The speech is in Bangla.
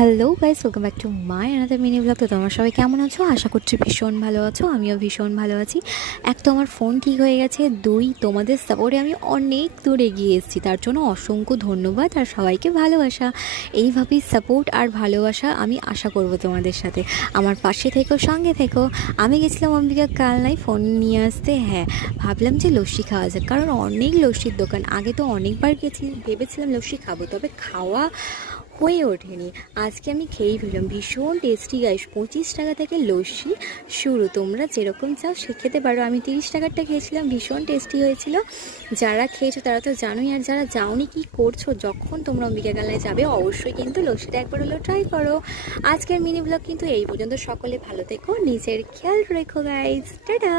Hello guys, welcome back to my another mini blog. তো তোমরা সবাই কেমন আছো? আশা করছি ভীষণ ভালো আছো। আমিও ভীষণ ভালো আছি। এক তো আমার ফোন ঠিক হয়ে গেছে, দুই তোমাদের সাপোর্টে আমি অনেক দূর এগিয়ে এসেছি, তার জন্য অসংখ্য ধন্যবাদ আর সবাইকে ভালোবাসা। এইভাবেই সাপোর্ট আর ভালোবাসা আমি আশা করব তোমাদের সাথে। আমার পাশে থেকো, সঙ্গে থেকো। আমি গেছিলাম অম্বিকা কালনায় ফোন নিয়ে আসতে। হ্যাঁ, ভাবলাম যে লস্যি খাওয়া যাক, কারণ অনেক লস্যির দোকান। আগে তো অনেকবার গেছি, ভেবেছিলাম লস্যি খাবো, তবে খাওয়া হয়ে ওঠেনি। আজকে আমি খেয়েই ফেললাম। ভীষণ টেস্টি গাইস। 25 টাকা থেকে লস্যি শুরু, তোমরা যেরকম চাও সে খেতে পারো। আমি 30 টাকারটা খেয়েছিলাম, ভীষণ টেস্টি হয়েছিল। যারা খেয়েছো তারা তো জানোই, আর যারা যাওনি কি করছো, যখন তোমরা অম্বিকা কালনায় যাবে অবশ্যই কিন্তু লস্যিটা একবার হলেও ট্রাই করো। আজকের মিনি ব্লগ কিন্তু এই পর্যন্ত। সকলে ভালো থেকো, নিজের খেয়াল রেখো গাইস। টাটা।